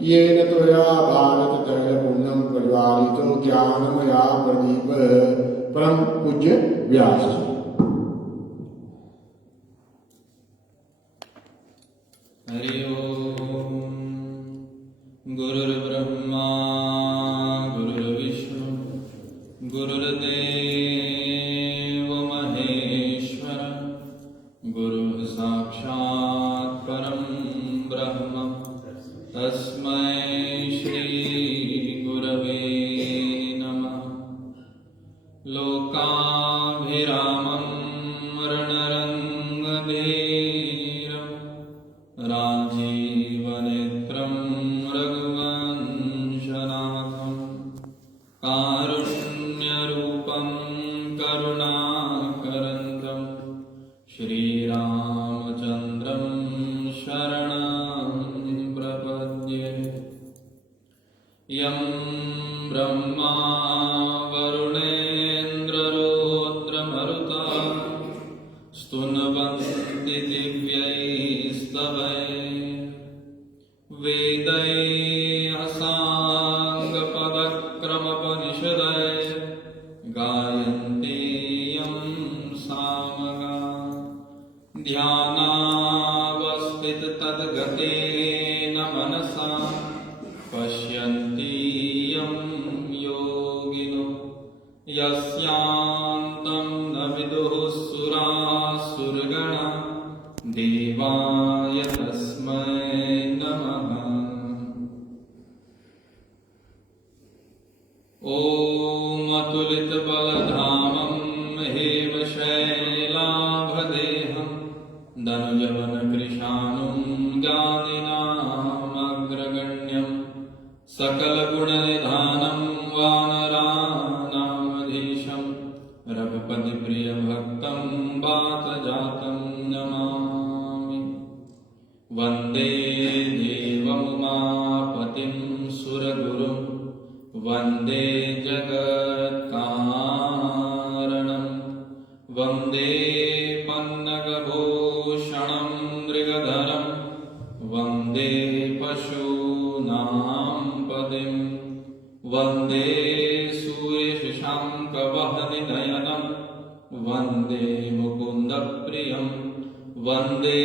येन त्वया भारततैलपूर्णं प्रज्वालितो ज्ञानमया प्रदीप। परम पूज्य व्यास जी। हरि ओम। गुरुर्ब्रह्मा गुरुर्विष्णु गुरुर्देव महेश्वर गुरुः साक्षात् परं ब्रह्म तस्मै श्री गुरवे नमः। लोकाभिरामं रणरङ्गधीरं राजीवनेत्रं रघुवंशनाथं कारुण्यरूपं करुणाकरन्तं श्रीरामचन्द्रं शरणं प्रपद्ये। यं ब्रह्मा वरुणेन्द्ररुद्रमरुता स्तुन्वन्ति दिव्यैस्तवैः वेदैः साङ्गपदक्रमोपनिषदैः गायन्ति यं सामगा। ध्यानावस्थिततद्गतेन मनसा पश्यन्ति यं योगिनो यस्यान्तं न विदुः सुरासुरगणा देवाय तस्मै नमः। ॐ अतुलितबलधामं हेमशैलाभदेहं धनुजवनकृशानुं गादिनामग्रगण्यं सकलगुणनिधानं वानराणामधीशं रघुपतिप्रियभक्तं वातजातं नमामि। वन्दे देवमुमापतिं सुरगुरुं वन्दे जगत्कारणं वन्दे पन्नगभूषणं मृगधरं वन्दे पशूनां पतिं वन्दे सूर्यशशाङ्कवह्निनयनं वन्दे मुकुन्दप्रियं वन्दे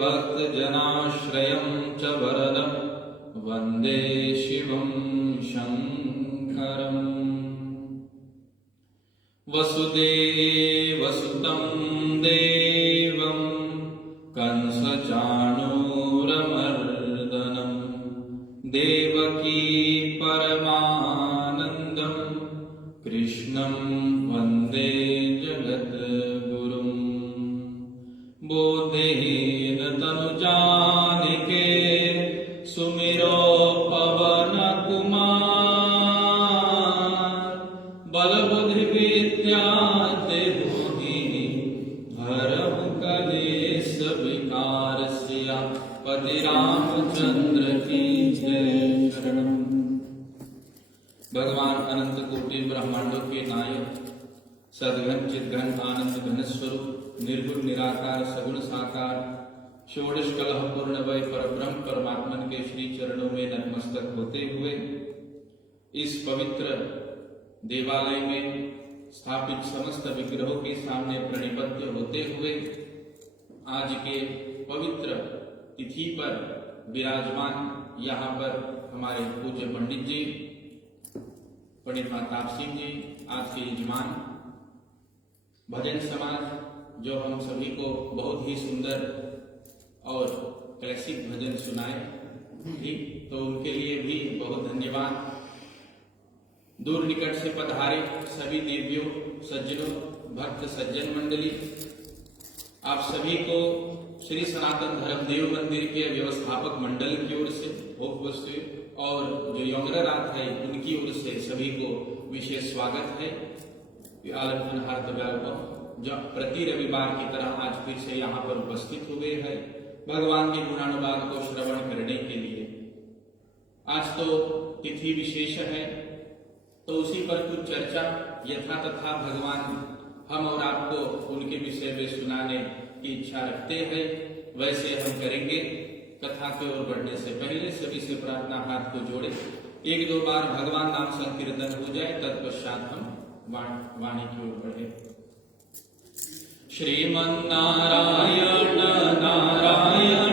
भक्तजनाश्रयं च वरदं वन्दे शिवं शङ्करम्। वसुदेवसुतं देवं कंसचाणूरमर्दनं देवकी परमानन्दं कृष्णं वन्दे जगद्गुरुं। बोधेन तनुजानिके सुमिरो पवनकुमार बलबुद्धिविद्या देहि हरहु कलेश विकार सियापति रामचंद्र की जय। शरणम। भगवान अनंत कोटि ब्रह्मांडों के नायक सद्घन चिद्घन आनंद घन स्वरूप निर्गुण निराकार सगुण साकार षोडश कलह पूर्ण वै परब्रह्म परमात्मन के श्री चरणों में नतमस्तक होते हुए इस पवित्र देवालय में स्थापित समस्त विग्रहों के सामने प्रणिबद्ध होते हुए आज के पवित्र तिथि पर विराजमान यहाँ पर हमारे पूज्य पंडित जी पंडित महताब सिंह जी, आज के यजमान भजन समाज, जो हम सभी को बहुत ही सुंदर और क्लासिक भजन सुनाए थी, तो उनके लिए भी बहुत धन्यवाद। दूर निकट से पधारे सभी देवियों सज्जनों भक्त सज्जन मंडली, आप सभी को श्री सनातन धर्मदेव मंदिर के व्यवस्थापक मंडल की ओर से और जो यंगराथ है उनकी ओर से सभी को विशेष स्वागत है। जो प्रति रविवार की तरह आज फिर से यहाँ पर उपस्थित हुए हैं भगवान के गुणानुवाद को श्रवण करने के लिए। आज तो तिथि विशेष है, तो उसी पर कुछ चर्चा यथा तथा भगवान हम और आपको उनके विषय में सुनाने की इच्छा रखते हैं, वैसे हम करेंगे। कथा की ओर बढ़ने से पहले सभी से प्रार्थना, हाथ को जोड़े, एक दो बार भगवान नाम संकीर्तन हो जाए, तत्पश्चात हम वाणी की ओर बढ़े। श्रीमन्नारायण नारायण नारायण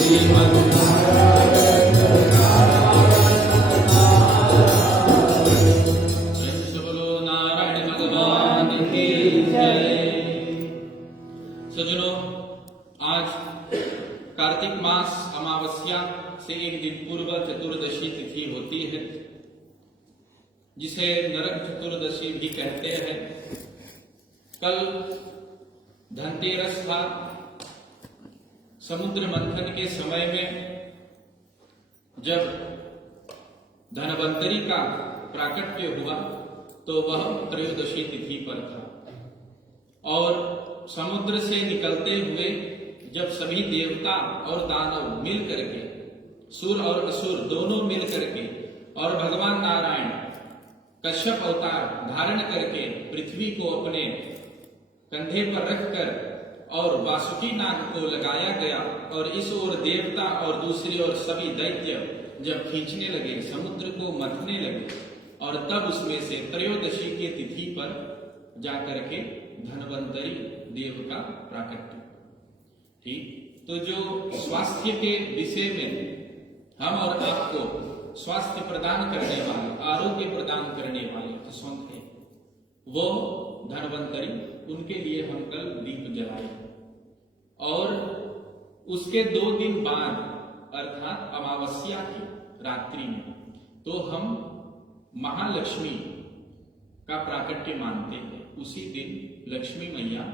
श्रीमन्नारायण सज्जनों, आज कार्तिक मास अमावस्या से एक दिन पूर्व चतुर्दशी तिथि होती है, जिसे नरक चतुर्दशी भी कहते हैं। कल धनतेरस था। समुद्र मंथन के समय में जब धनवंतरी का प्राकट्य हुआ तो वह त्रयोदशी तिथि पर था, और समुद्र से निकलते हुए जब सभी देवता और दानव मिल करके, सुर और असुर दोनों मिल करके, और भगवान नारायण कश्यप अवतार धारण करके पृथ्वी को अपने कंधे पर रखकर और वासुकी नाग को लगाया गया, और इस ओर देवता और दूसरी ओर सभी दैत्य जब खींचने लगे, समुद्र को मथने लगे, और तब उसमें से त्रयोदशी की तिथि पर जाकर के धनवंतरी देव का प्राकट्य। ठीक, तो जो स्वास्थ्य के विषय में हम और आपको स्वास्थ्य प्रदान करने वाले, आरोग्य प्रदान करने वाले संत हैं, वो धनवंतरी, उनके लिए हम कल दीप जलाए। और उसके 2 दिन बाद अर्थात अमावस्या की रात्रि में तो हम महालक्ष्मी का प्राकट्य मानते हैं। उसी दिन लक्ष्मी मैया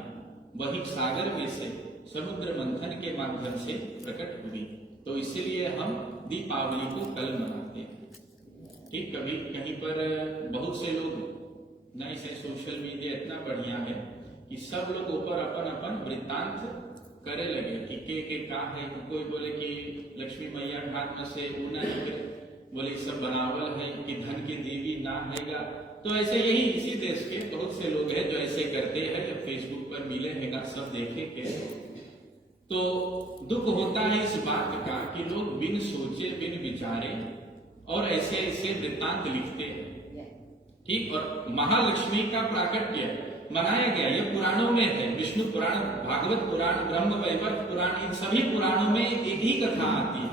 वही सागर में से समुद्र मंथन के माध्यम से प्रकट हुई, तो इसलिए हम दीपावली को कल मनाते हैं। ठीक, कभी कहीं पर बहुत से लोग, नहीं से सोशल मीडिया इतना बढ़िया है कि सब लोग ऊपर अपन अपन वृत्तांत करे लगे कि के का है। कोई बोले कि लक्ष्मी मैया घाट में से ऊना निकले, बोले सब बनावल है कि धन की देवी ना हैगा। तो ऐसे यही इसी देश के बहुत से लोग हैं जो ऐसे करते हैं, फेसबुक पर मिले हैगा, सब देखेंगे। तो दुख होता है इस बात का कि लोग बिन सोचे बिन विचारे और ऐसे ऐसे वृत्तांत लिखते हैं। ठीक, और महालक्ष्मी का प्राकट्य मनाया गया, ये पुराणों में है। विष्णु पुराण, भागवत पुराण, ब्रह्म वैवर्त पुराण, इन सभी पुराणों में एक ही कथा आती है।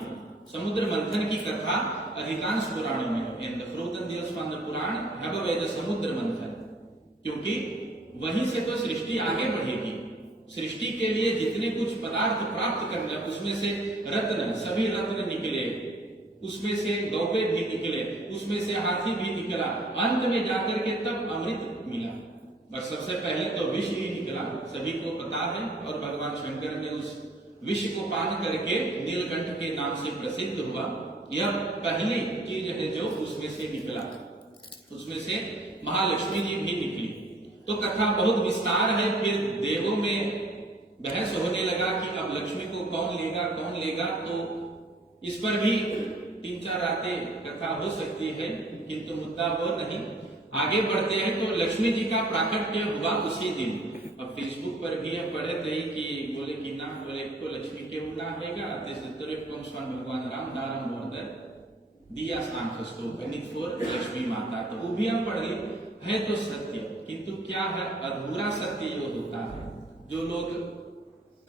समुद्र मंथन की कथा अधिकांश पुराणों में, पुराण वेद समुद्र मंथन, क्योंकि वहीं से तो सृष्टि आगे बढ़ेगी। सृष्टि के लिए जितने कुछ पदार्थ प्राप्त करना, उसमें से रत्न, सभी रत्न निकले, उसमें से गौपे भी निकले, उसमें से हाथी भी निकला, अंत में जाकर के तब अमृत मिला। और सबसे पहले तो विष ही निकला, सभी को पता है। और भगवान शंकर ने उस विष को पान करके नीलकंठ के नाम से प्रसिद्ध हुआ। यह पहली चीज है जो उसमें से निकला। उसमें से महालक्ष्मी जी भी निकली। तो कथा बहुत विस्तार है। फिर देवों में बहस होने लगा कि अब लक्ष्मी को कौन लेगा कौन लेगा। तो इस पर भी 3-4 रातें कथा हो सकती है, किंतु मुद्दा वो नहीं। आगे बढ़ते हैं तो लक्ष्मी जी का प्राकट्य हुआ उसी दिन। अब फेसबुक पर भी हम पढ़े थे कि बोले कि ना बोले को लक्ष्मी के ना हैगा स्वामी भगवान राम दारम बोलते दिया स्थान खस्तो फोर लक्ष्मी माता, तो वो भी हम पढ़ ली है तो सत्य, किंतु क्या है अधूरा सत्य जो होता है, जो लोग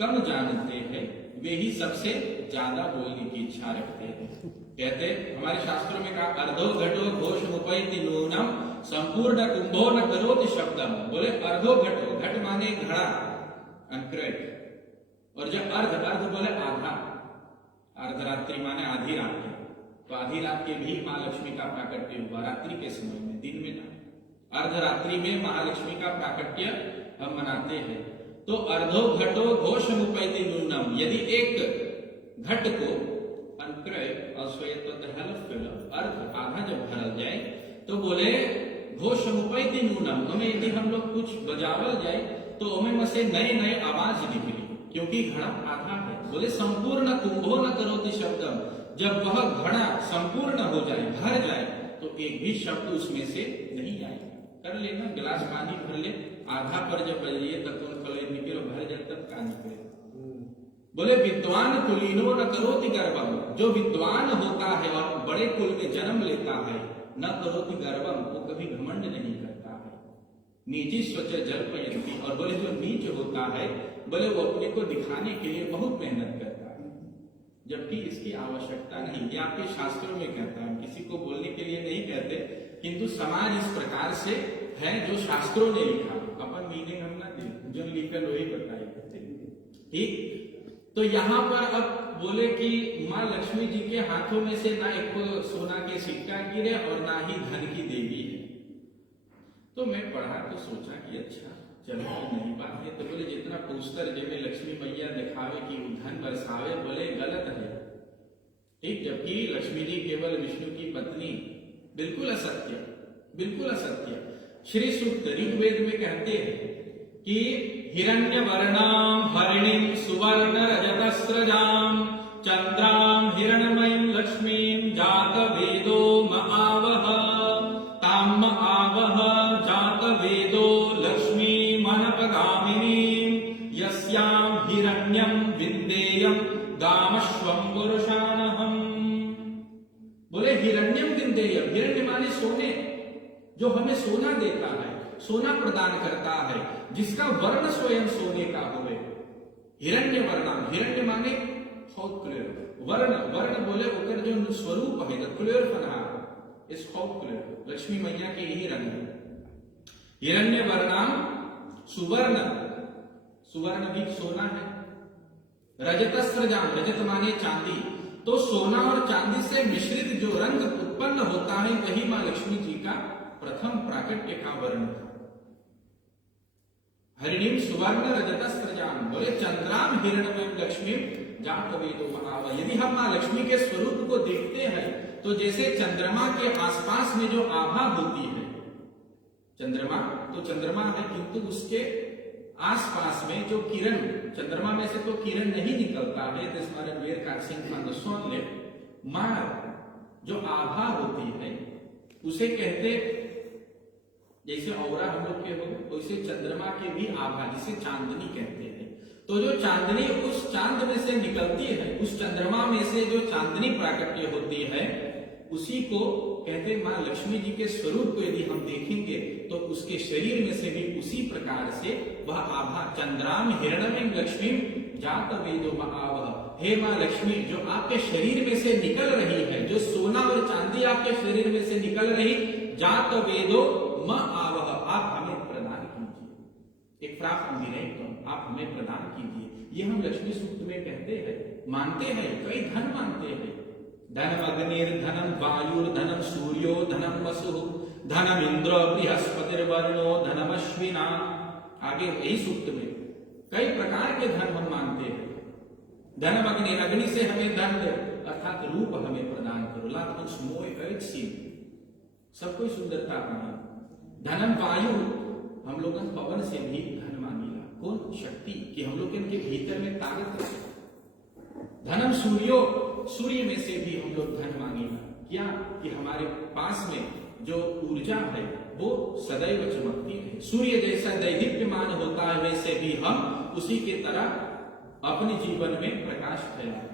कम जानते हैं वे ही सबसे ज्यादा बोलने की इच्छा रखते हैं। कहते हमारे शास्त्रों में कहा अर्धो घटो घोष मुपैति नूनम संपूर्ण कुंभो न करोति शब्दम। बोले अर्धो घटो, घट माने घड़ा अंक्रेट, और जब अर्ध अर्ध बोले आधा, अर्धरात्रि माने आधी रात के, तो आधी रात के भी माँ लक्ष्मी का प्राकट्य हुआ, रात्रि के समय में, दिन में ना, अर्धरात्रि में महालक्ष्मी का प्राकट्य हम मनाते हैं। तो अर्धो घटो घोष मुपैति नूनम, यदि एक घट को अंक्रय अर्ध आधा जब भरल जाए तो बोले घोष मुपैति नूनम, हमें यदि हम लोग कुछ बजावल जाए तो हमें से नए नए आवाज निकली, क्योंकि घड़ा आधा है। बोले संपूर्ण कुंभो न करोति शब्दम, जब वह घड़ा संपूर्ण हो जाए, भर जाए, तो एक भी शब्द उसमें से नहीं आएगा। कर लेना, गिलास पानी भर ले, आधा पर जब बजिए तब तो निकले, भर जाए तब का निकले। बोले विद्वान कुलीनो न करोति गर्वम, जो विद्वान होता है और बड़े कुल में जन्म लेता है, न करोति गर्वम, वो कभी घमंड नहीं करता है। नीची स्वच जल्पयन्ति, और बोले जो नीच होता है, बोले वो अपने को दिखाने के लिए बहुत मेहनत करता है, जबकि इसकी आवश्यकता नहीं। ये आपके शास्त्रों में कहता है, किसी को बोलने के लिए नहीं कहते, किंतु समाज इस प्रकार से है जो शास्त्रों ने लिखा, अपन मीनिंग हम ना दे, जो लिखल वही बताए। ठीक, तो यहाँ पर अब बोले कि माँ लक्ष्मी जी के हाथों में से ना एक सोना के सिक्का गिरे और ना ही धन की देवी है। तो मैं पढ़ा तो सोचा कि अच्छा चलो नहीं बात है, तो बोले जितना पुस्तर जब लक्ष्मी मैया दिखावे कि धन बरसावे, बोले गलत है। ठीक, जबकि लक्ष्मी जी केवल विष्णु की पत्नी, बिल्कुल असत्य, बिल्कुल असत्य। श्री सूक्त ऋग्वेद में कहते हैं कि हिरण्य वर्णाम हरिणीम सुवर्ण रजतस्रजाम चंद्राम हिरणमयीं लक्ष्मीं जात वेदो महावह ताम आवह जात वेदो लक्ष्मी मनपगामिनीं यस्याम हिरण्यम विन्देयम गामश्वं पुरुषानहम्। बोले हिरण्यम विन्देयम, हिरण्य माने सोने, जो हमें सोना देता है, सोना प्रदान करता है, जिसका वर्ण स्वयं सोने का होवे। हिरण्य वर्णम, हिरण्य माने क्लियर, वर्ण, वर्ण बोले ओकर जो स्वरूप है, क्लियर फना इस क्लियर, लक्ष्मी मैया के यही रंग है। हिरण्य वर्णम सुवर्ण, सुवर्ण भी सोना है। रजतस्रजाम, रजत माने चांदी, तो सोना और चांदी से मिश्रित जो रंग उत्पन्न होता है वही मां लक्ष्मी जी का प्रथम प्राकट्य का वर्ण था। हरिणीम सुवर्ण रजतस्रजाम, बोले चंद्राम हिरण्यमयीं लक्ष्मी जात वेदो महाव। यदि हम मां लक्ष्मी के स्वरूप को देखते हैं तो जैसे चंद्रमा के आसपास में जो आभा होती है, चंद्रमा तो चंद्रमा है, किंतु उसके आसपास में जो किरण, चंद्रमा में से तो किरण नहीं निकलता है, मां जो आभा होती है उसे कहते, जैसे औरा हम लोग के हो वैसे चंद्रमा के भी आभा, जिसे चांदनी कहते हैं। तो जो चांदनी उस चांद में से निकलती है, उस चंद्रमा में से जो चांदनी प्राकट्य होती है, उसी को कहते मां लक्ष्मी जी के स्वरूप को यदि हम देखेंगे तो उसके शरीर में से भी उसी प्रकार से वह आभा, चंद्राम हिरण्यमयीं लक्ष्मी जात वेदो महावह, हे मां लक्ष्मी जो आपके शरीर में से निकल रही है, जो सोना और चांदी आपके शरीर में से निकल रही, जात वेदो महावह, आप हमें प्रदान कीजिए, एक प्राप्त मिले तो आप हमें प्रदान कीजिए। ये हम लक्ष्मी सूक्त में कहते हैं, मानते हैं, कई धन मानते हैं, धनम अग्निर्धनम वायुर्धनम सूर्यो धनम वसु धनम इंद्र बृहस्पतिर्वर्णो धनम अश्विना। आगे यही सूक्त में कई प्रकार के धन हम मानते हैं। धनम अग्नि, अग्नि से हमें धन दे, अर्थात रूप हमें प्रदान करो, लात मोह सब कोई सुंदरता अपनी। धनम वायु, हम लोग पवन से भी धन मांगेगा, कौन शक्ति कि हम लोग इनके भीतर में ताकत है। धनम सूर्यो, सूर्य में से भी हम लोग धन मांगेगा, क्या कि हमारे पास में जो ऊर्जा है वो सदैव चमकती है। सूर्य जैसा दैदीप्यमान होता है, वैसे भी हम उसी के तरह अपने जीवन में प्रकाश फैलाएं।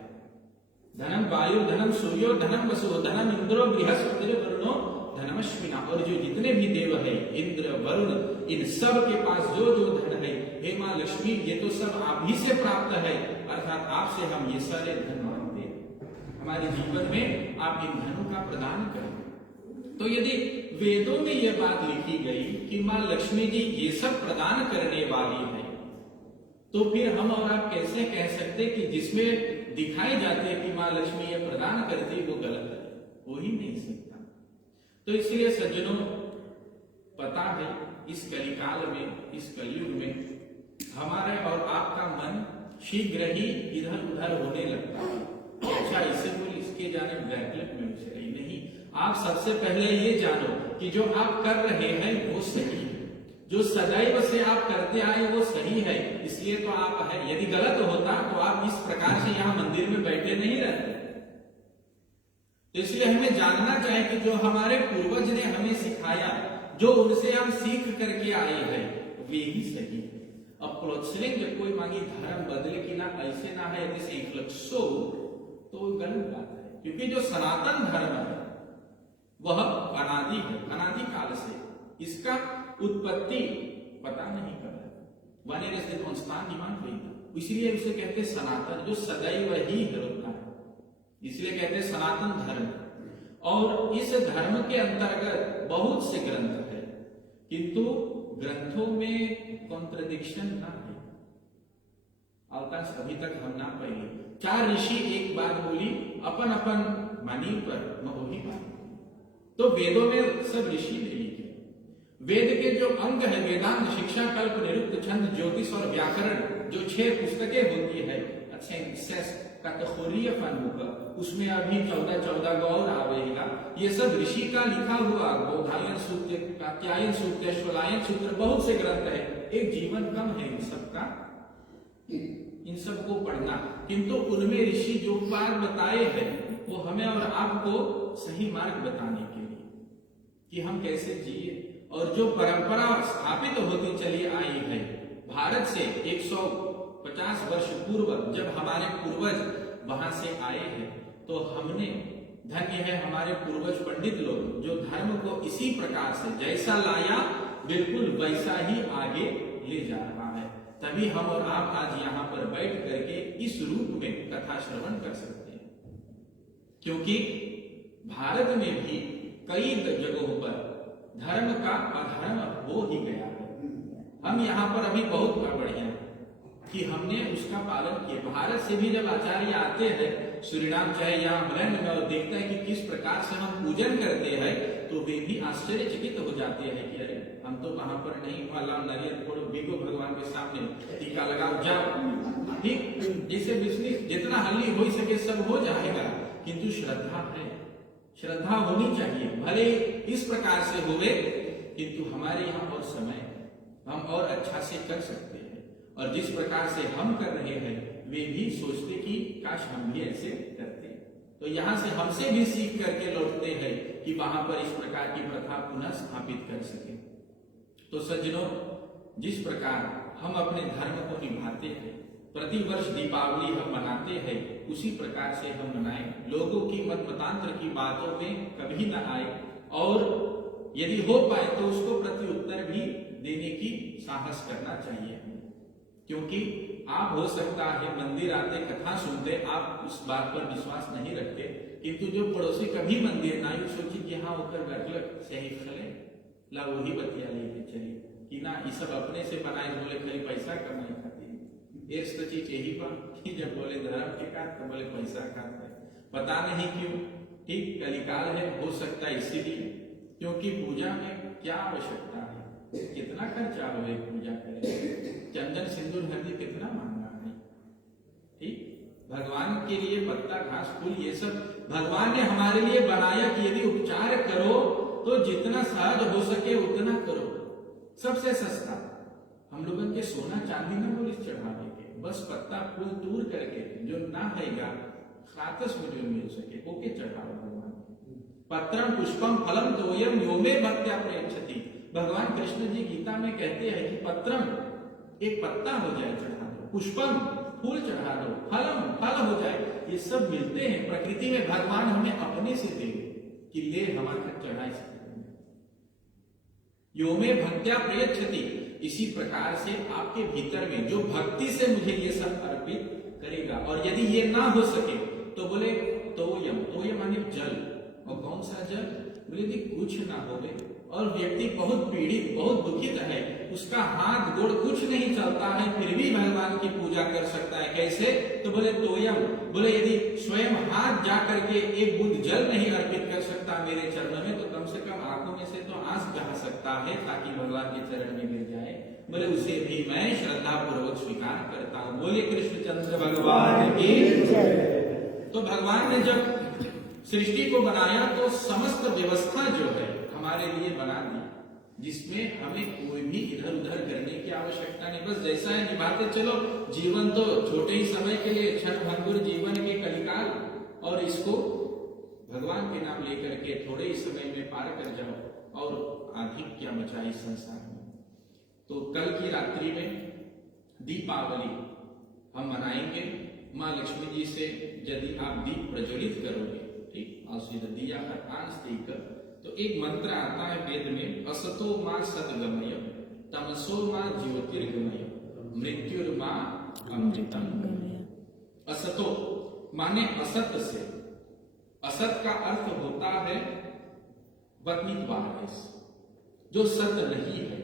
धनम वायु धनम सूर्यो धनम वसु धनम इंद्रो बृहस्पति वरुणो धनमश्विना। और जो जितने भी देव है, इंद्र वरुण, इन सब के पास जो जो धन है, हे माँ लक्ष्मी, ये तो सब आप ही से प्राप्त है, अर्थात आपसे हम ये सारे धन मांगते हैं। हमारे जीवन में आप इन धनों का प्रदान करें। तो यदि वेदों में यह बात लिखी गई कि माँ लक्ष्मी जी ये सब प्रदान करने वाली है, तो फिर हम और आप कैसे कह सकते कि जिसमें दिखाई जाती है कि माँ लक्ष्मी ये प्रदान करती वो गलत है? हो ही नहीं सकता। तो इसलिए सज्जनों, पता है इस कलिकाल में, इस कलयुग में हमारे और आपका मन शीघ्र ही इधर उधर होने लगता है। अच्छा, इसे बोल, इसके जाने वैकल्पिक में विषय नहीं। आप सबसे पहले ये जानो कि जो आप कर रहे हैं वो सही है, जो सदैव से आप करते आए वो सही है, इसलिए तो आप है। यदि गलत होता तो आप इस प्रकार से यहाँ मंदिर में बैठे नहीं रहते। तो इसलिए हमें जानना चाहिए कि जो हमारे पूर्वज ने हमें सिखाया, जो उनसे हम सीख करके आए हैं, वे ही सही है। अब प्रोत्साहन जब कोई मांगी धर्म बदले कि ना ऐसे ना है जैसे इफ्लक्सो, तो गलत बात है। क्योंकि जो सनातन धर्म है वह अनादि है, अनादि काल से। इसका उत्पत्ति पता नहीं कब है, वाने रस्ते कौन डिमांड हुई, इसलिए उसे कहते सनातन, जो सदैव ही होता है, इसलिए कहते सनातन धर्म। और इस धर्म के अंतर्गत बहुत से ग्रंथ है, किंतु ग्रंथों में कॉन्ट्रडिक्शन ना है। अवकाश अभी तक हम ना पाए। 4 ऋषि एक बात बोली, अपन अपन मानी पर वही बात। तो वेदों में सब ऋषि ने लिखे। वेद के जो अंग है, वेदांत, शिक्षा, कल्प, निरुक्त, छंद, ज्योतिष और व्याकरण, जो 6 पुस्तकें होती है, उसमें अभी 14 गौर आवेगा। ये सब ऋषि का लिखा हुआ, बोधायन सूत्र, कात्यायन सूत्र, श्वलायन सूत्र, बहुत से ग्रंथ है। एक जीवन कम है इन सबका, इन सबको पढ़ना। किंतु उनमें ऋषि जो बात बताए हैं वो हमें और आपको सही मार्ग बताने के लिए कि हम कैसे जिए। और जो परंपरा स्थापित होती चली आई है भारत से 150 वर्ष पूर्व, जब हमारे पूर्वज वहां से आए हैं, तो हमने, धन्य है हमारे पूर्वज पंडित लोग, जो धर्म को इसी प्रकार से जैसा लाया बिल्कुल वैसा ही आगे ले जा रहा है। तभी हम और आप आज यहाँ पर बैठ करके इस रूप में कथा श्रवण कर सकते हैं। क्योंकि भारत में भी कई जगहों पर धर्म का अधर्म हो ही गया है। हम यहाँ पर अभी बहुत बढ़िया कि हमने उसका पालन किया। भारत से भी जब आचार्य आते हैं सूरीनाम चाहे यहाँ इंग्लैंड में, और देखते हैं कि किस प्रकार से हम पूजन करते हैं, तो वे भी आश्चर्यचकित हो जाते हैं कि अरे हम तो वहां पर नहीं, वाला नारियल फोड़ो, बिको भगवान के सामने, टीका लगाओ, जाओ, ठीक। जैसे बिजनेस जितना हल्ली हो सके सब हो जाएगा, किंतु श्रद्धा है, श्रद्धा होनी चाहिए। भले इस प्रकार से होवे, किंतु हमारे यहाँ और समय हम और अच्छा से कर सकते हैं। और जिस प्रकार से हम कर रहे हैं, वे भी सोचते कि काश हम भी ऐसे करते। तो यहाँ से हमसे भी सीख करके लौटते हैं कि वहां पर इस प्रकार की प्रथा पुनः स्थापित कर सके। तो सज्जनों, जिस प्रकार हम अपने धर्म को निभाते हैं, प्रतिवर्ष दीपावली हम मनाते हैं, उसी प्रकार से हम मनाएं। लोगों की मत मतांतर की बातों में कभी न आए, और यदि हो पाए तो उसको प्रत्युत्तर भी देने की साहस करना चाहिए। क्योंकि आप हो सकता है मंदिर आते, कथा सुनते, आप उस बात पर विश्वास नहीं रखते, किंतु जो पड़ोसी कभी मंदिर ना, सोची कि हाँ होकर बैठल सही खले ला वही बतिया लेके चली कि ना, ये सब अपने से बनाए, बोले खाली पैसा कमाई खाती। एक तो चीज यही बात कि जब बोले धर्म के काट तो बोले पैसा खाते, पता नहीं क्यों। ठीक कलिकाल है, हो सकता है इसीलिए, क्योंकि पूजा में क्या आवश्यकता है, कितना खर्चा हो पूजा करें, चंदन सिंदूर हल्दी कितना महंगा है। ठीक, भगवान के लिए पत्ता घास फूल ये सब भगवान ने हमारे लिए बनाया कि यदि उपचार करो तो जितना सहज हो सके उतना करो। सबसे सस्ता हम लोगों के सोना चांदी ना बोले चढ़ावे के, बस पत्ता फूल तूर करके जो ना हैगा खातस में जो मिल सके ओके चढ़ाओ भगवान। पत्रम पुष्पम फलम तोयम यो मे भक्त्या प्रयच्छति। भगवान कृष्ण जी गीता में कहते हैं कि पत्रम एक पत्ता हो जाए चढ़ा दो, पुष्पम फूल चढ़ा दो, फलम फल हो जाए, ये सब मिलते हैं प्रकृति में। भगवान हमें अपने से दे कि ले हमारे घर चढ़ाए सकते। यो मे भक्त्या प्रयच्छति, इसी प्रकार से आपके भीतर में जो भक्ति से मुझे ये सब अर्पित करेगा, और यदि ये ना हो सके तो बोले तोयम, तोयम माने जल। और कौन सा जल? बोले यदि कुछ ना होवे और व्यक्ति बहुत पीड़ित बहुत दुखित है, उसका हाथ गोड़ कुछ नहीं चलता है, फिर भी भगवान की पूजा कर सकता है। कैसे? तो बोले तोयम, बोले यदि स्वयं हाथ जा करके एक बूंद जल नहीं अर्पित कर सकता मेरे चरणों में, तो कम से कम आंखों में से तो आंस बहा सकता है ताकि भगवान के चरण में गिर जाए। बोले उसे भी मैं श्रद्धा पूर्वक स्वीकार करता हूं। बोले कृष्णचंद्र भगवान की। तो भगवान ने जब सृष्टि को बनाया तो समस्त व्यवस्था जो है हमारे लिए बना दी, जिसमें हमें कोई भी इधर उधर करने की आवश्यकता नहीं। बस जैसा है निभाते चलो। जीवन तो छोटे ही समय के लिए, क्षण भंगुर जीवन के कलिकाल, और इसको भगवान के नाम लेकर के थोड़े ही समय में पार कर जाओ, और अधिक क्या बचा इस संसार में। तो कल की रात्रि में दीपावली हम मनाएंगे। माँ लक्ष्मी जी से यदि आप दीप प्रज्वलित करोगे, ठीक, और दिया का आंस देकर, तो एक मंत्र आता है वेद में, असतो मां सद्गमय तमसो मां ज्योतिर्गमय मृत्युर्मा अमृतम। असतो माने असत से। असत का अर्थ होता है वतनीवास, जो सत्य नहीं है।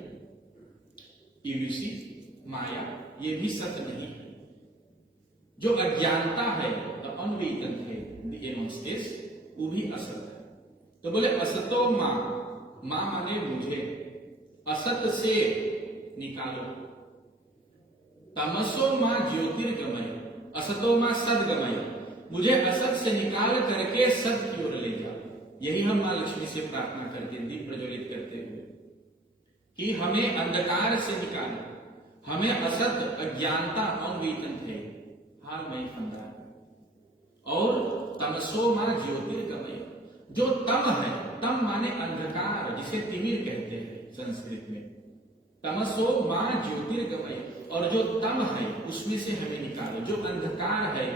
इल्यूसी, माया, ये भी सत्य नहीं है। जो अज्ञानता है, द अनवेतन है, द एमोस्टेस, वो भी असत है। तो बोले असतो मां, मां माने मुझे, असत से निकालो। तमसो मां ज्योतिर्गमय, असतो मां सद्गमय, मुझे असत से निकाल करके सत्य की ओर ले जाओ। यही हम मां लक्ष्मी से प्रार्थना करते हैं दीप प्रज्वलित करते हुए, कि हमें अंधकार से निकालो, हमें असत अज्ञानता अनवेतन थे, हाल में फंदा। और तमसो मां ज्योतिर्गमय, जो तम है, तम माने अंधकार, जिसे तिमिर कहते हैं संस्कृत में। तमसो मां ज्योतिर्गमय, और जो तम है उसमें से हमें निकालो, जो अंधकार है,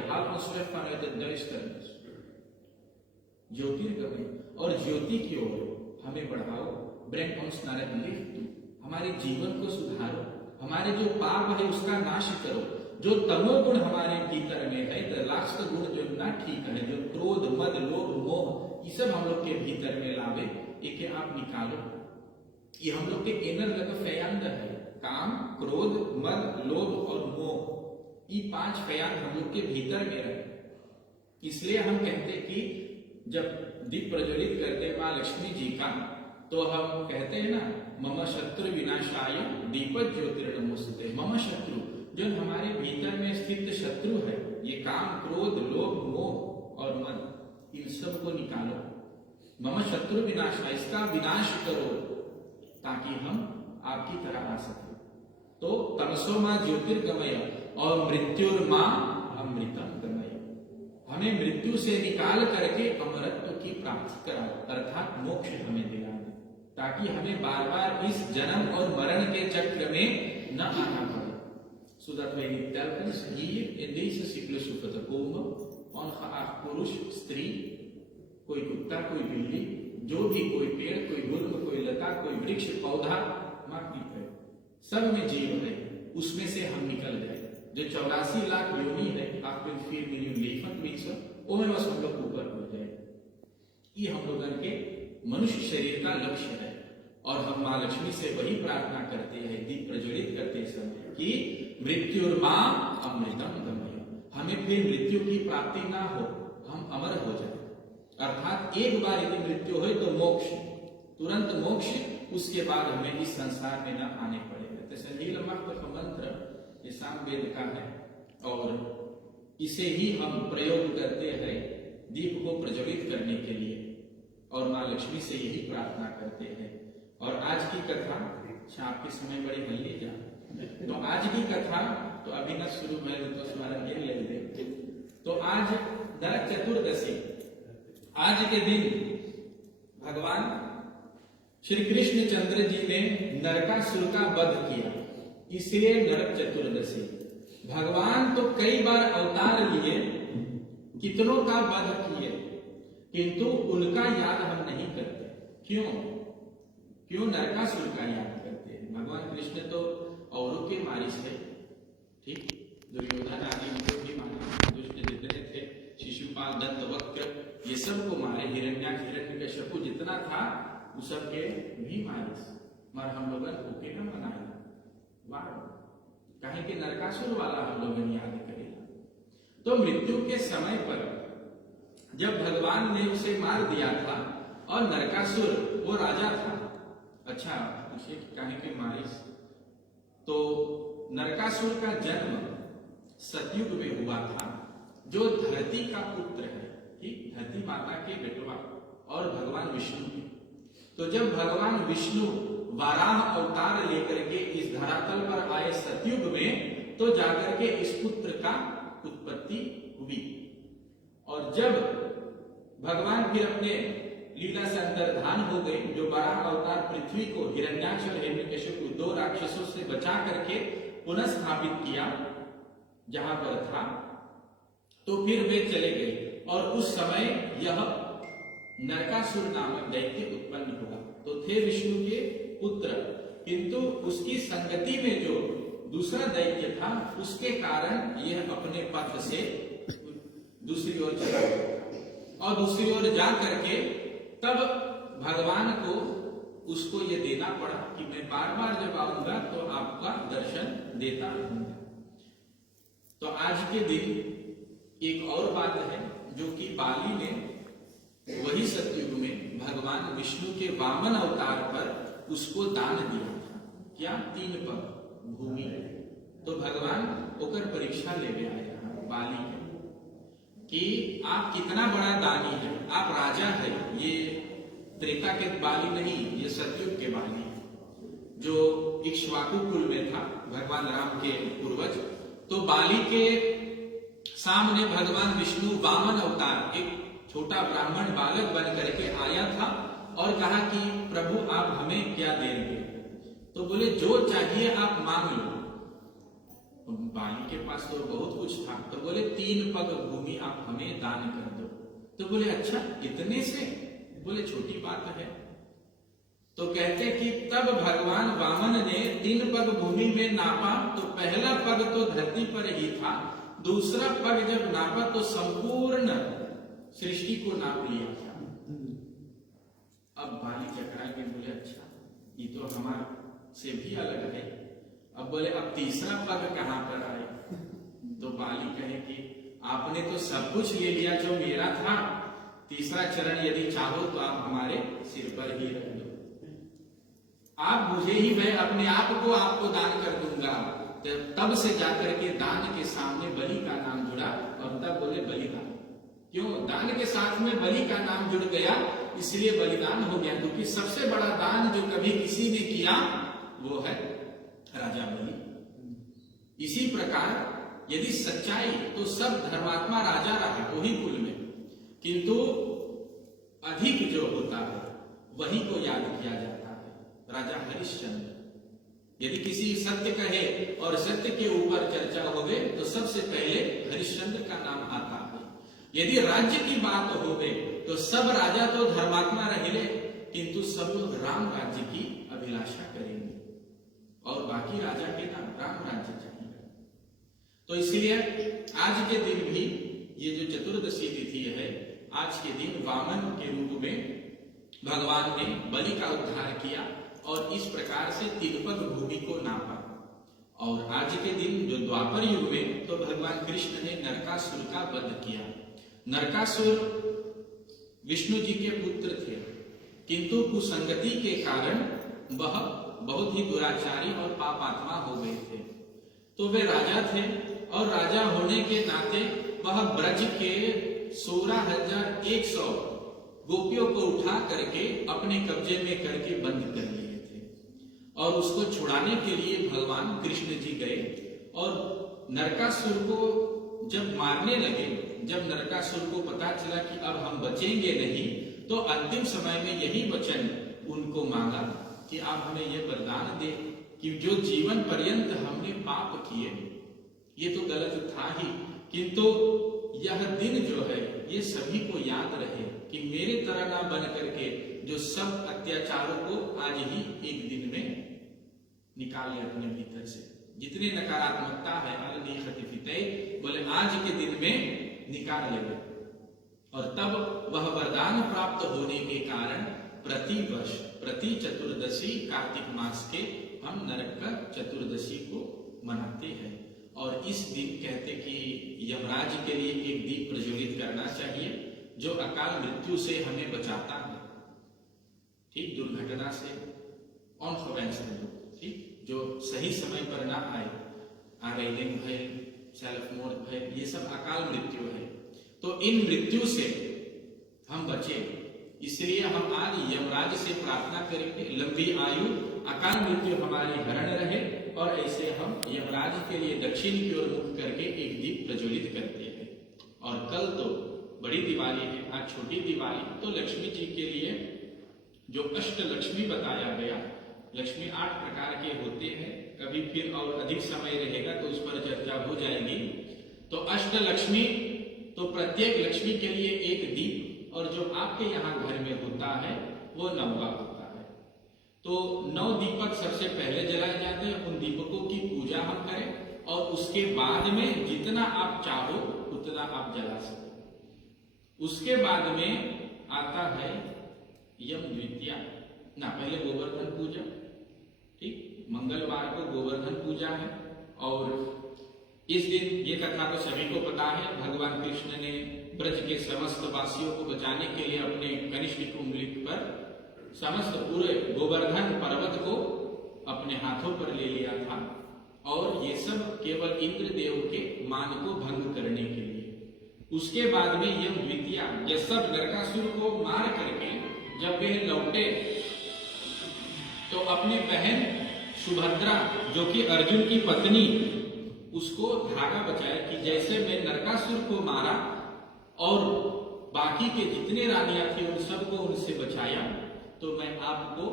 ज्योतिर्गमय, और ज्योति की ओर हमें बढ़ाओ। ब्रेन ऑन स्नारक लिफ्ट, हमारे जीवन को सुधारो, हमारे जो पाप है उसका नाश करो। जो तमोगुण हमारे भीतर में है, द लास्ट गुण जो ना ठीक है, जो क्रोध मद लोभ मोह, ये सब हम लोग के भीतर में लावे, एक आप निकालो। ये हम लोग के इनर लग फयांद है, काम क्रोध मद लोभ और मोह, ये 5 फयांद हम लोग के भीतर में रहे। इसलिए हम कहते कि जब दीप प्रज्वलित करते माँ लक्ष्मी जी का, तो हम कहते हैं ना, मम शत्रु विनाशाय दीप ज्योतिर्नमोस्तुते। मम शत्रु, जो हमारे भीतर में स्थित शत्रु है, ये काम क्रोध लोभ मोह और मद, इन सब को निकालो। मम शत्रु विनाशाय, इसका विनाश करो ताकि हम आपकी तरह आ सके। तो तमसो मां ज्योतिर्गमय और मृत्युर्मा अमृतम गमय, हमें मृत्यु से निकाल करके अमरत्व की प्राप्ति कराओ, अर्थात मोक्ष हमें दिला दे, ताकि हमें बार बार इस जन्म और मरण के चक्र में न आना पड़े। Zodat wij niet telkens hier in deze cyclus hoeven te komen, ongeacht पुरुष स्त्री, कोई कुत्ता कोई बिल्ली, जो भी, कोई पेड़ कोई गुल्म कोई लता कोई वृक्ष पौधा, माटी है, सब में जीव है, उसमें से हम निकल जाए। जो 84 लाख योनि है, आपके 4 मिलियन लेफन मिक्स, वो में बस हम लोग ऊपर हो जाए। ये हम लोगों के मनुष्य शरीर का लक्ष्य है। और हम माँ लक्ष्मी से वही प्रार्थना करते हैं दीप प्रज्वलित करते समय कि मृत्युर्मा अमृतम गमय, हमें फिर मृत्यु की प्राप्ति ना हो, हम अमर हो जाए। अर्थात एक बार यदि मृत्यु हो तो मोक्ष, तुरंत मोक्ष, उसके बाद हमें इस संसार में न आने पड़ेगा। तो संजील मंत्र ये सामवेद का है, और इसे ही हम प्रयोग करते हैं दीप को प्रज्वलित करने के लिए, और माँ लक्ष्मी से यही प्रार्थना करते हैं। और आज की कथा, आपके समय बड़ी हल्ली जा, तो आज की कथा तो अभी न शुरू में तो स्मरण के ले लेते। तो आज नरक चतुर्दशी, आज के दिन भगवान श्री कृष्ण चंद्र जी ने नरकासुर का वध किया, इसलिए नरक चतुर्दशी। भगवान तो कई बार अवतार लिए, कितनों का वध किए, किंतु उनका याद हम नहीं करते। क्यों नरकासुर का याद करते हैं? भगवान कृष्ण तो औरों के मारिस है, ठीक, दुर्योधन आदि उनको भी मारे, दुष्ट जितने थे, शिशुपाल, दंत वक्र, ये सब को मारे, हिरण्याक्ष, हिरण्यकश्यप जितना था उस सब के भी मारिस, मगर हम लोग ओके ना मनाए, वाह, कहे कि नरकासुर वाला हम लोग याद करेगा। तो मृत्यु के समय पर जब भगवान ने उसे मार दिया था, और नरकासुर वो राजा था, अच्छा उसे कहे के मारिस, तो नरकासुर का जन्म सतयुग में हुआ था, जो धरती का पुत्र है, ठीक, धरती माता के बेटवा और भगवान विष्णु के। तो जब भगवान विष्णु वाराह अवतार लेकर के इस धरातल पर आए सतयुग में, तो जाकर के इस पुत्र का उत्पत्ति हुई। और जब भगवान फिर अपने लीला से अंतर्धान हो गए, जो वराह अवतार पृथ्वी को हिरण्याक्ष और हिरण्यकश्यप को दो राक्षसों से बचा करके पुनः स्थापित किया जहां पर था, तो फिर वे चले गए, और उस समय यह नरकासुर नामक दैत्य उत्पन्न हुआ। तो थे विष्णु के पुत्र, किंतु उसकी संगति में जो दूसरा दैत्य था, उसके कारण यह अपने पथ से दूसरी ओर चला गया, और दूसरी ओर जा करके तब भगवान को उसको ये देना पड़ा कि मैं बार बार जब आऊंगा तो आपका दर्शन देता रहूंगा। तो आज के दिन एक और बात है, जो कि बाली ने वही सतयुग में भगवान विष्णु के वामन अवतार पर उसको दान दिया था। क्या? 3 पग भूमि। तो भगवान ओकर परीक्षा ले आया बाली है कि आप कितना बड़ा दानी है, आप राजा है। ये त्रेता के बाली नहीं, ये सतयुग के बाली है, जो इक्ष्वाकु कुल में था, भगवान राम के पूर्वज। तो बाली के सामने भगवान विष्णु वामन अवतार एक छोटा ब्राह्मण बालक बन करके आया था, और कहा कि प्रभु आप हमें क्या देंगे? तो बोले जो चाहिए आप मांग लो। बाली के पास तो बहुत कुछ था, तो बोले 3 पग भूमि आप हमें दान कर दो। तो बोले अच्छा इतने से? बोले छोटी बात है। तो कहते कि तब भगवान वामन ने 3 पग भूमि में नापा, तो पहला पग तो धरती पर ही था, दूसरा पग जब नापा तो संपूर्ण सृष्टि को नाप लिया था। अब बाली चकरा के बोले अच्छा ये तो हमारे से भी अलग है। अब बोले अब तीसरा पग कहां पर आए? तो बाली कहे कि आपने तो सब कुछ ले लिया जो मेरा था, तीसरा चरण यदि चाहो तो आप हमारे सिर पर ही रख दो, आप मुझे ही, मैं अपने आप को आपको दान कर दूंगा। तब से जाकर के दान के सामने बलि का नाम जुड़ा, और तब बोले बलिदान। क्यों? दान के साथ में बलि का नाम जुड़ गया, इसलिए बलिदान हो गया। क्योंकि सबसे बड़ा दान जो कभी किसी ने किया वो है राजा बलि। इसी प्रकार यदि सच्चाई, तो सब धर्मात्मा राजा रहा वही कुल में, किंतु अधिक जो होता है वही को याद किया जाता है। राजा हरिश्चंद्र, यदि किसी सत्य कहे और सत्य के ऊपर चर्चा होवे तो सबसे पहले हरिश्चंद्र का नाम आता है। यदि राज्य की बात होवे तो सब राजा तो धर्मात्मा रहे, किंतु सब लोग राम राज्य की अभिलाषा करेंगे, और बाकी राजा के नाम राम राज्य चाहिए। तो इसलिए आज के दिन भी ये जो चतुर्दशी तिथि है, आज के दिन वामन के रूप में भगवान ने बलि का उद्धार किया, और इस प्रकार से 3 पग भूमि को नापा। और आज के दिन जो द्वापर युग में, तो भगवान कृष्ण ने नरकासुर का वध किया। नरकासुर विष्णु जी के पुत्र थे, किंतु कुसंगति के कारण वह बहुत ही दुराचारी और पापात्मा हो गए थे। तो वे राजा थे, और राजा होने के नाते वह ब्रज के 16,100 गोपियों को उठा करके अपने कब्जे में करके बंद कर लिए थे, और उसको छुड़ाने के लिए भगवान कृष्ण जी गए, और नरकासुर को जब मारने लगे, जब नरकासुर को पता चला कि अब हम बचेंगे नहीं, तो अंतिम समय में यही वचन उनको मांगा कि आप हमें यह वरदान दे कि जो जीवन पर्यंत हमने पाप किए, ये तो गलत था ही, किंतु यह दिन जो है ये सभी को याद रहे कि मेरे तरह ना बन करके जो सब अत्याचारों को आज ही एक दिन में निकाल ले अपने भीतर से। जितनी नकारात्मकता है बोले आज के दिन में निकाल ले, और तब वह वरदान प्राप्त होने के कारण प्रति वर्ष प्रति चतुर्दशी कार्तिक मास के हम नरक चतुर्दशी को मनाते हैं। और इस दिन कहते कि यमराज के लिए एक दीप प्रज्वलित करना चाहिए जो अकाल मृत्यु से हमें बचाता है, ठीक, दुर्घटना से, ठीक, जो सही समय पर ना आए, आगैलिंग भय, सेल्फ मोर्ड भय, ये सब अकाल मृत्यु है। तो इन मृत्यु से हम बचे, इसलिए हम आज यमराज से प्रार्थना करेंगे लंबी आयु, अकाल मृत्यु हमारी हरण रहे, और ऐसे हम यमराज के लिए दक्षिण की ओर मुख करके एक दीप प्रज्वलित करते हैं। और कल तो बड़ी दिवाली है, आज छोटी दिवाली, तो लक्ष्मी जी के लिए जो अष्ट लक्ष्मी बताया गया, लक्ष्मी 8 प्रकार के होते हैं, कभी फिर और अधिक समय रहेगा तो उस पर चर्चा हो जाएगी। तो अष्ट लक्ष्मी, तो प्रत्येक लक्ष्मी के लिए एक दीप, और जो आपके यहाँ घर में होता है वो 9वां होता है। तो 9 दीपक सबसे पहले जलाए जाते हैं, उन दीपकों की पूजा हम करें, और उसके बाद में जितना आप चाहो उतना आप जला सकते। उसके बाद में आता है यम द्वितीया, ना पहले गोवर्धन पूजा, ठीक, मंगलवार को गोवर्धन पूजा है। और इस दिन ये कथा तो सभी को पता है, भगवान कृष्ण ने ब्रज के समस्त वासियों को बचाने के लिए अपने कनिष्ठ उंगली पर समस्त पूरे गोवर्धन पर्वत को अपने हाथों पर ले लिया था, और ये सब केवल इंद्र देव के मान को भंग करने के लिए। उसके बाद में यम द्वितीया, ये सब नरकासुर को मार करके जब वे लौटे तो अपने बहन सुभद्रा, जो कि अर्जुन की पत्नी, उसको धागा बचाया कि जैसे मैं नरकासुर को मारा और बाकी के जितने रानियां थी उन सबको उनसे बचाया, तो मैं आपको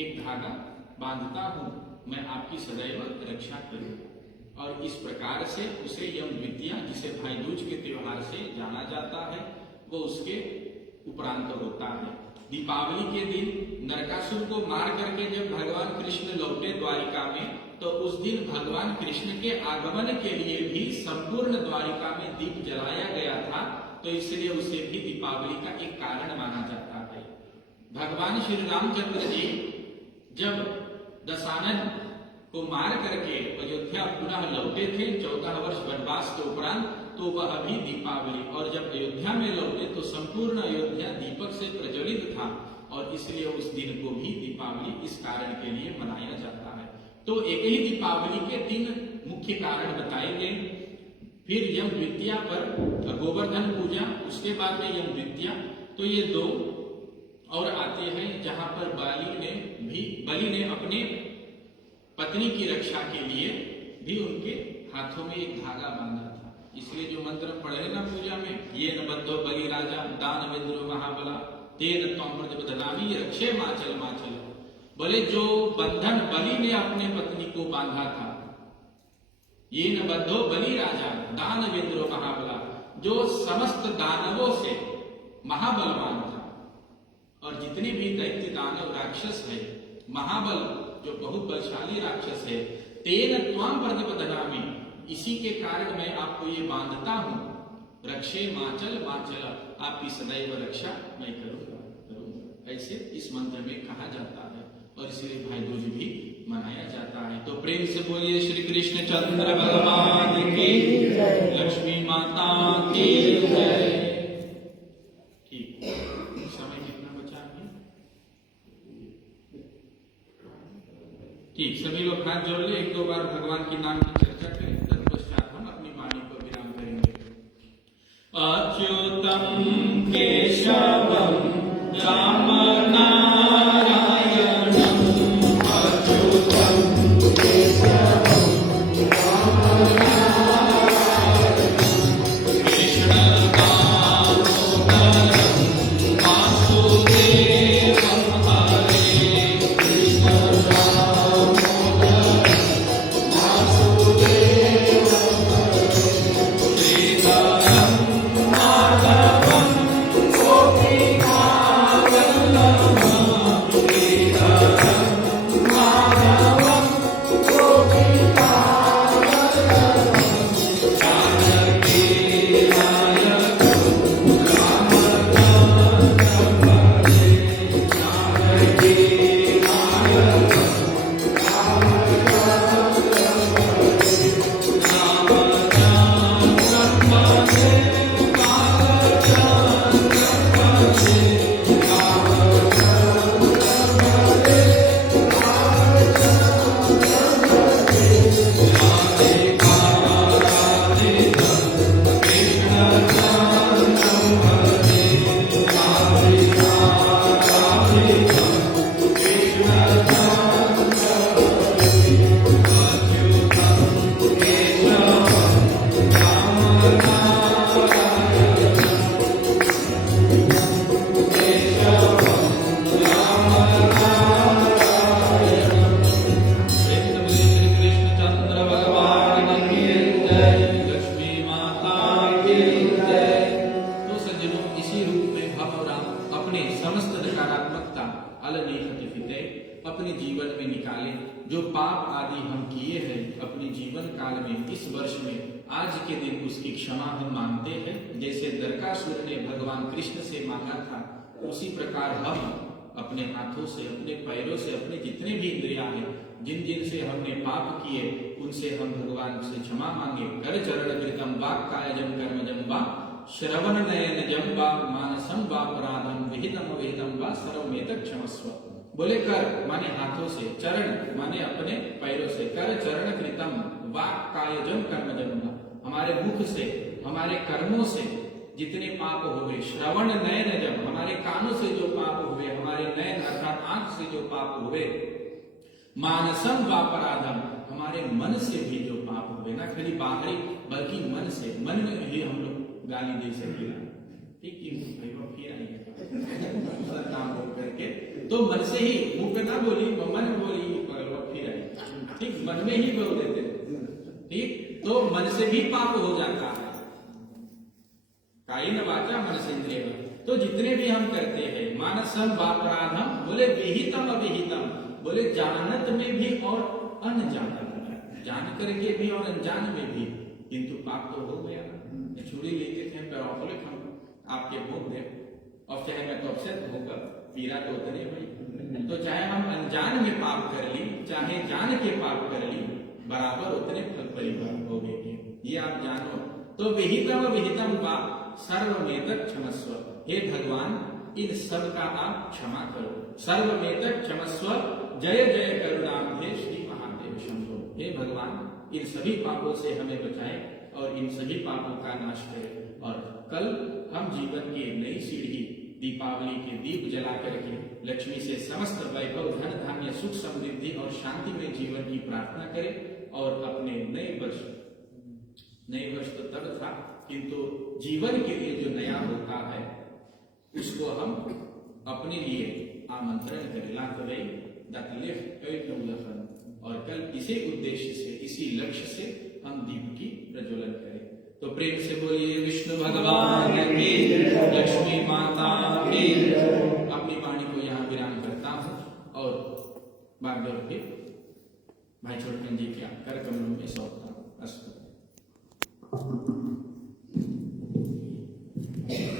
एक धागा बांधता हूं, मैं आपकी सदैव रक्षा करूंगा। और इस प्रकार से उसे यम द्वितीया, जिसे भाई दूज के त्योहार से जाना जाता है, वो उसके उपरांत होता है। दीपावली के दिन नरकासुर को मार करके जब भगवान कृष्ण लौटे द्वारिका में, तो उस दिन भगवान कृष्ण के आगमन के लिए भी संपूर्ण द्वारिका में दीप जलाया गया था, तो इसलिए उसे भी दीपावली का एक कारण माना जाता है। भगवान श्री रामचंद्र जी जब दशानन को मार करके अयोध्या पुनः लौटे थे 14 वर्ष वनवास के उपरांत, तो वह भी दीपावली, और जब अयोध्या में लौटे तो संपूर्ण अयोध्या दीपक से प्रज्वलित था, और इसलिए उस दिन को भी दीपावली इस कारण के लिए मनाया जाता है। तो एक ही दीपावली के 3 मुख्य कारण बताए गए। फिर यम द्वितीया पर गोवर्धन पूजा, उसके बाद में यम द्वितीया, तो ये 2 और आते हैं जहां पर बलि ने अपने पत्नी की रक्षा के लिए भी उनके हाथों में एक धागा बांधा था। इसलिए जो मंत्र पढ़े ना पूजा में, ये न बद्धो बलि राजा दानवेंद्र महाबला तेन त्वं प्रतिबद्धनामि रक्षे माचल माचल, बोले जो बंधन बलि ने अपने पत्नी को बांधा था, ये न बद्धो बलि राजा दानवेंद्र महाबला, जो समस्त दानवों से महाबलवान था, और जितने भी दैत्य दानव राक्षस है, महाबल जो बहुत बलशाली राक्षस है, तेन त्वाम प्रतिपदनामि, इसी के कारण मैं आपको ये बांधता हूं, रक्षे माचल माचल, आपकी सदैव रक्षा मैं करूंगा। ऐसे इस मंत्र में कहा जाता है, और इसलिए भाई दूज भी मनाया जाता है। तो प्रेम से बोलिए श्री कृष्ण चंद्र भगवान की जय, लक्ष्मी माता की जय। ठीक, समय कितना बचा है? ठीक, सभी लोग हाथ जोड़ ले, 1-2 बार भगवान के नाम की चर्चा करें, तत्पश्चात हम अपनी वाणी को विराम करेंगे। अच्युतम केशवम राम कृष्ण दामोदरम वासुदेवम में, इस वर्ष में, आज के दिन उसकी क्षमा हम मांगते हैं। जैसे दरकासुर ने भगवान कृष्ण से मांगा था, उसी प्रकार हम अपने हाथों से, अपने पैरों से, अपने जितने भी इंद्रियां हैं, जिन जिन से हमने पाप किए, उनसे हम भगवान से क्षमा मांगे। कर चरण कृतम वाक् कायजम कर्मजम वा श्रवण नयनजम वा मानसम वा अपराधम विहितम अविहितम वा सर्वमेतत् क्षमस्व। बोले कर माने हाथों से, चरण माने अपने पैरों से, कर चरण कृतम वाक् कायजम कर्मजम वा, हमारे मुख से, हमारे कर्मों से जितने पाप हुए, श्रवण नयनजम, हमारे कानों से जो पाप हुए, हमारे नयन अर्थात आंख से जो पाप हुए, मानसम व अपराधम, हमारे मन से भी जो पाप हुए, ना खाली बाहरी बल्कि मन से, मन में ही हम लोग गाली दे सके, ठीक है काम करके, तो मन से ही, मुंह पे ना बोली, मन में बोली, फिर आई, ठीक, मन में ही बोल देते, ठीक, तो मन से भी पाप हो जाता है। कायेन वाचा मनसेन्द्रिय, तो जितने भी हम करते हैं, मानसम व अपराधम, बोले विहितम अविहितम, बोले जानत में भी और अनजानत में, जान करके भी और अनजान में भी, किंतु पाप तो हो गया। छुरी लेके थे पैराफोलिक हम आपके भोग दे, और चाहे मैं तो अपसेट होकर पीड़ा तो उतने हुई, तो चाहे हम अनजान में पाप कर ली, चाहे जान के पाप कर ली, बराबर उतने फल परिवार हो गए, ये आप जानो। तो विहितम विहितम वा सर्वमेतत् क्षमस्व, हे भगवान इन सब का आप क्षमा करो। सर्वमेतत् क्षमस्व, जय जय करुणाब्धे श्री महादेव शंभो। हे भगवान इन सभी पापों से हमें बचाए और इन सभी पापों का नाश करें, और कल हम जीवन की नई सीढ़ी दीपावली के दीप जला करके लक्ष्मी से समस्त वैभव, धन धान्य, सुख समृद्धि और शांति में जीवन की प्रार्थना करें, और अपने नए वर्ष तो तब था, किंतु जीवन के लिए जो नया होता है उसको हम अपने लिए आमंत्रण करें, और कल इसी उद्देश्य से, इसी लक्ष्य से हम दीप की प्रज्वलन करें। तो प्रेम से बोलिए विष्णु भगवान की, लक्ष्मी माता की। अपनी वाणी को यहाँ विराम करता हूँ और बागदेव के भाई छोटकन जी के कर कमलों में सौंपता हूँ। अस्तु।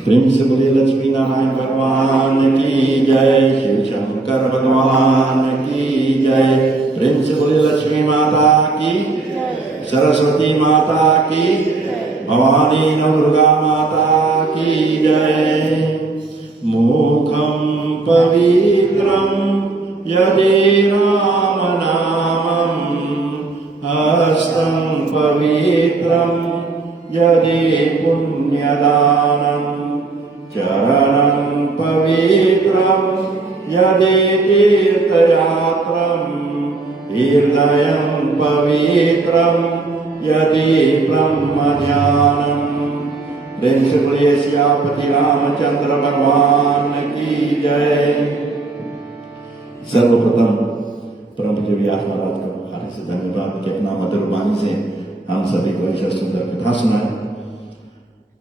प्रेम से बोलिए लक्ष्मी नारायण भगवान की जय, शिव शंकर भगवान की जय। प्रेम से बोलिए लक्ष्मी माता की, सरस्वती माता की, भवानी नवदुर्गा माता की जय। मुखम पवित्रम यदि राम नामम, हस्तं पवित्रम यदि पुण्यदानम, चरणं पवित्रं यदि तीर्थयात्रं, हृदयं पवित्रं यदि ब्रह्मध्यानम्। प्रेम से बोलिए सियापति रामचंद्र भगवान की जय। सर्वप्रथम परम पूज्य व्यास महाराज को हार्दिक से धन्यवाद कि अपना मधुर वाणी से हम सभी को ऐसा सुंदर कथा सुनाए।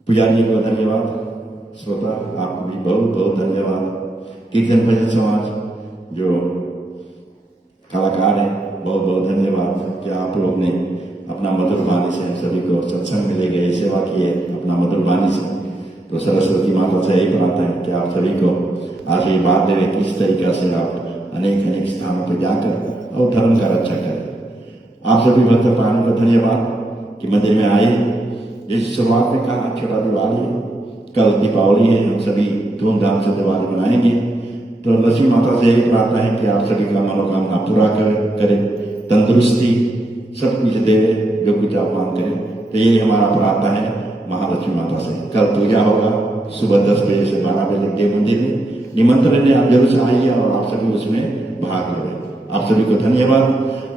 पुजारी को धन्यवाद, श्रोता आपको भी बहुत बहुत धन्यवाद। कीर्तन भजन समाज जो कलाकार है, बहुत बहुत धन्यवाद कि आप लोग ने अपना मधुर वाणी से हम सभी को सत्संग में ले गए, सेवा किए अपना मधुर वाणी से। तो सरस्वती माता से यही प्रार्थना है कि आप सभी को आशीर्वाद देवे, किस तरीका से आप अनेक अनेक स्थानों पर जाकर और धर्म का रक्षा करें। आप सभी भक्त प्राणों का धन्यवाद कि मंदिर में आए। जिस शुरुआत में कहा छोटा दिवाली है, कल दीपावली है, हम सभी धूमधाम से दिवाली मनाएंगे। तो लक्ष्मी माता से यही प्रार्थना है कि आप सभी का मनोकामना पूरा करें, तंदुरुस्ती सब कुछ देवे जो कुछ आप मांग करें। तो यही हमारा प्रार्थना है महालक्ष्मी माता से। कल पूजा होगा सुबह 10 बजे से 12 बजे देव मंदिर में, निमंत्रण है, आप जरूर से आइए और आप सभी उसमें भाग लें। आप सभी को धन्यवाद।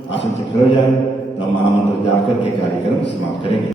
आसन से खड़े हो जाए तो महामंत्र जाकर के कार्यक्रम समाप्त करेंगे।